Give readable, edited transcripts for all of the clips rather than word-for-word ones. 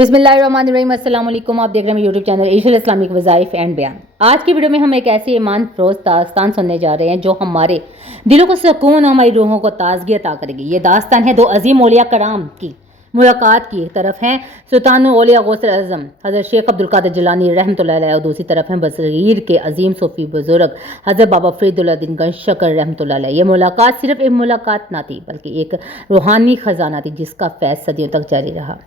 बिस्मिल्लाहिर्रहमानिर्रहीम। अस्सलाम वालेकुम। आप देख रहे हैं यूट्यूब चैनल एशियल इस्लामिक वज़ाइफ एंड बयान। आज की वीडियो में हम एक ऐसी ईमान फरोज़ दास्तान सुनने जा रहे हैं जो हमारे दिलों को सुकून और हमारी रूहों को ताजगी अता करेगी। ये दास्तान है दो अजीम औलिया कराम की मुलाकात की। एक तरफ हैं सुल्तानुल औलिया गौस आज़म हज़रत शेख अब्दुल कादिर जिलानी रहमतुल्लाह अलैह और दूसरी तरफ हैं बसरीर के अजीम सूफ़ी बुजुर्ग हज़रत बाबा फ़रीदुद्दीन गंजशकर रहमतुल्लाह अलैह। ये मुलाकात सिर्फ एक मुलाकात ना थी बल्कि एक रूहानी ख़जाना थी जिसका फैज़ सदियों तक जारी रहा।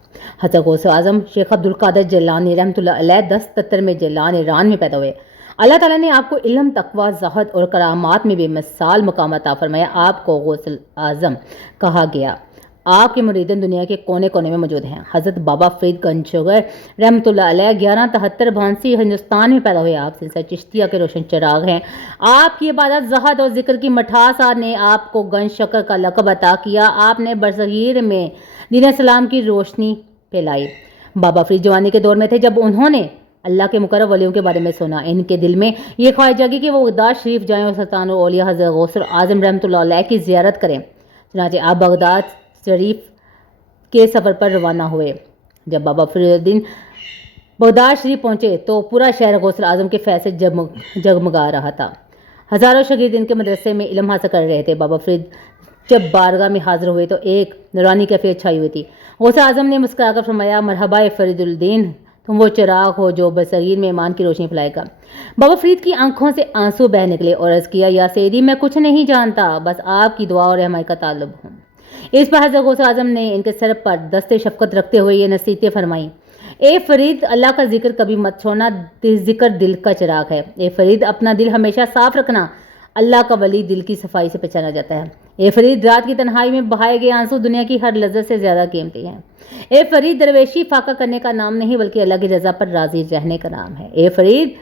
हज़रत गौस आज़म शेख अब्दुल कादिर जिलानी रहमतुल्लाह अलैह 1073 में जिलान ईरान में पैदा हुए। अल्लाह ताला ने आपको इल्म, तकवा, ज़हद और करामात में बेमिसाल मुकाम अता फरमाया। आपको गौस आज़म कहा गया। आपके मुरीदन दुनिया के कोने कोने में मौजूद हैं। हज़रत बाबा फ़रीद गंजशकर रहमतुल्लाह अलैह 1173 भांसी हिंदुस्तान में पैदा हुए। आप सिलसिला चिश्तिया के रोशन चिराग हैं। आपकी इबादत, ज़हद और ज़िक्र की मठासात ने आपको गंजशकर का लक़ब अता किया। आपने बरसगीर में दीन इस्लाम की रोशनी फैलाई। बाबा फ़रीद जवानी के दौर में थे जब उन्होंने अल्लाह के मुकर्रम वलियों के बारे में सुना। इनके दिल में ये ख्वाहिश जागी कि वो बगदाद शरीफ जाएँ और सुल्तानुल औलिया हज़रत गौस आज़म रहमतुल्लाह अलैह की ज़ियारत करें। चुनांचे आप बगदाद शरीफ के सफ़र पर रवाना हुए। जब बाबा फ़रीदुद्दीन बगदाद शरीफ पहुँचे तो पूरा शहर गौस आज़म के फैज़ से जगमगा रहा था। हज़ारों शागिर्द इनके मदरसे में इल्म हासिल कर रहे थे। बाबा फ़रीद जब बारगाह में हाजिर हुए तो एक नूरानी कैफियत छाई हुई थी। गौस आज़म ने मुस्कुराकर फरमाया, मरहबा फ़रीदुद्दीन, तुम वो चिराग हो जो बरसगीर में ईमान की रोशनी फैलाएगा। बाबा फ़रीद की आंखों से आंसू बह निकले और अर्ज़ किया, या सैयदी, मैं कुछ नहीं जानता, बस आपकी दुआ और रहमत का ताल्लुब हूँ। इस पर हज़रत गौस आज़म ने इनके सर पर दस्ते शफ़क़त रखते हुए ये नसीहतें फरमाई। ए फ़रीद, अल्लाह का जिक्र कभी मत छोड़ना, जिक्र दिल का चिराग है। ए फ़रीद, अपना दिल हमेशा साफ़ रखना, अल्लाह का वली दिल की सफाई से पहचाना जाता है। ए फ़रीद, रात की तन्हाई में बहाए गए आंसू दुनिया की हर लज्जत से ज़्यादा कीमती हैं। ए फ़रीद, दरवेशी फाका करने का नाम नहीं बल्कि अल्लाह की रज़ा पर राज़ी रहने का नाम है। ए फ़रीद,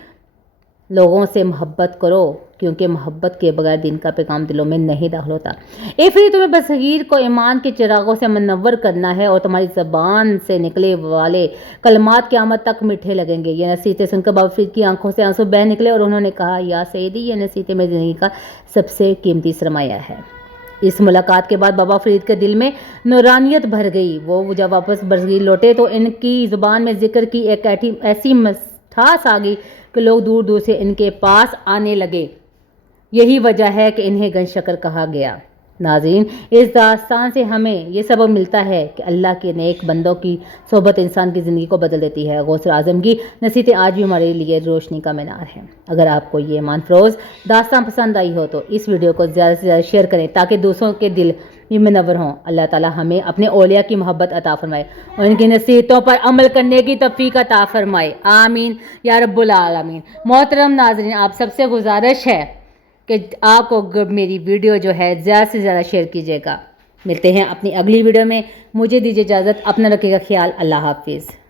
लोगों से मोहब्बत करो क्योंकि मोहब्बत के बगैर दिन का पैगाम दिलों में नहीं दाखिल होता। ए फ़रीद, तुम्हें बसगीर को ईमान के चिरागों से मुनव्वर करना है और तुम्हारी ज़बान से निकले वाले कलमात क़यामत तक मीठे लगेंगे। ये नसीहतें सुनकर बाबा फ़रीद की आंखों से आंसू बह निकले और उन्होंने कहा, या सैयदी, ये नसीहतें मेरी ज़िंदगी का सबसे कीमती सरमाया है। इस मुलाकात के बाद बाबा फ़रीद के दिल में नूरानियत भर गई। वो जब वापस बसगीर लौटे तो इनकी ज़ुबान में ज़िक्र की एक ऐसी मिठास आ गई कि लोग दूर दूर से इनके पास आने लगे। यही वजह है कि इन्हें गंजशकर कहा गया। नाज़रीन, इस दास्तान से हमें ये सबक मिलता है कि अल्लाह के नेक बंदों की सोहबत इंसान की ज़िंदगी को बदल देती है। गौस आज़म की नसीहतें आज भी हमारे लिए रोशनी का मीनार हैं। अगर आपको ये ईमान फरोज़ दास्तान पसंद आई हो तो इस वीडियो को ज़्यादा से ज़्यादा शेयर करें ताकि दूसरों के दिल भी मुनव्वर हों। अल्लाह ताला हमें अपने औलिया की मोहब्बत अता फरमाए और इनकी नसीहतों पर अमल करने की तौफीक अता फरमाए। आमीन या रब्बुल आलमीन। मोहतरम नाज़रीन, आप सबसे गुजारिश है कि आपको मेरी वीडियो जो है ज़्यादा से ज़्यादा शेयर कीजिएगा। मिलते हैं अपनी अगली वीडियो में। मुझे दीजिए इजाज़त। अपना रखिएगा ख्याल। अल्लाह हाफिज़।